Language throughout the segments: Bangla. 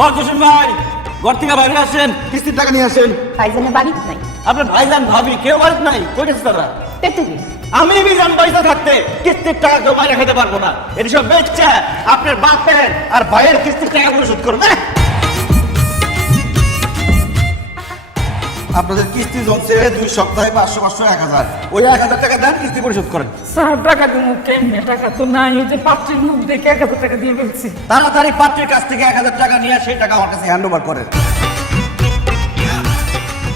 ও ভাই ঘর থেকে বাইরে আসেন কিস্তির টাকা নিয়ে আসেন। ভাইজানের বাড়ি নাই। আপনার ভাইজান ভাবি কেউ বাড়িতে নাই কই গেছে তারা আমি বিজান পয়সা থাকতে কিস্তির টাকা জমা রেখাতে খেতে পারব না। এটি সব বেচছে আপনার বাপের আর ভাইয়ের কিস্তির টাকা পরিশোধ করুন। আপনাদের কিস্তি জমছে দুই সপ্তাহে পাঁচশো পাঁচশো এক হাজার। ওই এক হাজার টাকা দেন কিস্তি পরিশোধ করেন। স্যার টাকা দিব কেমনে? টাকা তো নাই ওই যে পাত্রের মুখ দেখে এক হাজার টাকা দিয়ে ফেলছি। তাড়াতাড়ি পাত্রের কাছ থেকে এক হাজার টাকা নিয়ে সেই টাকা আমার কাছে হ্যান্ড ওভার করেন।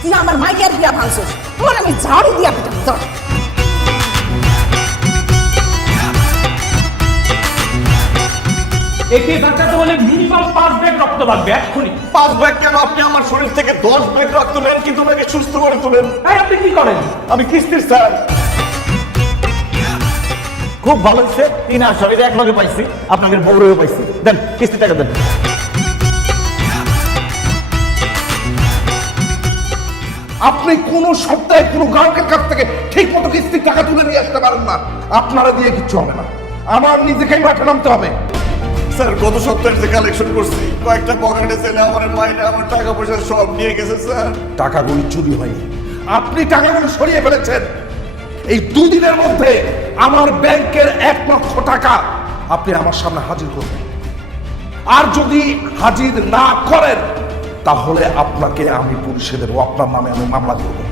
তুই আমার মাইকের দিয়া ভাঙছিস। তোমার আমি ঝাড়ু দিয়া পিটাবো একে বাঁচাতে হলে মিনিমাম পাঁচ ব্যাগ রক্ত লাগবে এক্ষুনি। পাঁচ ব্যাগ কেন? আপনি আমার শরীর থেকে দশ ব্যাগ রক্ত নেন কিন্তু ওনাকে সুস্থ করে তোলেন। তাই আপনি কি করেন? আমি কিস্তির স্যার। খুব ভালো হচ্ছে তিন আসো এটা এক লগে পাইছি। আপনাদের বউরেও পাইছি। দেন কিস্তি টাকা দেন। আপনি কোন সপ্তাহে কোনো গ্রাহকের কাছ থেকে ঠিক মতো কিস্তির টাকা তুলে নিয়ে আসতে পারেন না। আপনারা দিয়ে কিচ্ছু হবে না। আমার নিজেকেই মাঠে নামতে হবে। স্যার, গত সপ্তাহে যে কালেকশন করছি, কয়েকটা পকেটে ছেলে আমার মাইনে, আমার টাকা পয়সা সব নিয়ে গেছে, স্যার। টাকাগুলি চুরি হয়নি। আপনি টাকাগুলো সরিয়ে ফেলেছেন। এই দুদিনের মধ্যে আমার ব্যাংকের এক লক্ষ টাকা আপনি আমার সামনে হাজির করবেন। আর যদি হাজির না করেন, তাহলে আপনাকে আমি পুলিশে দেবো। আপনার নামে আমি মামলা করব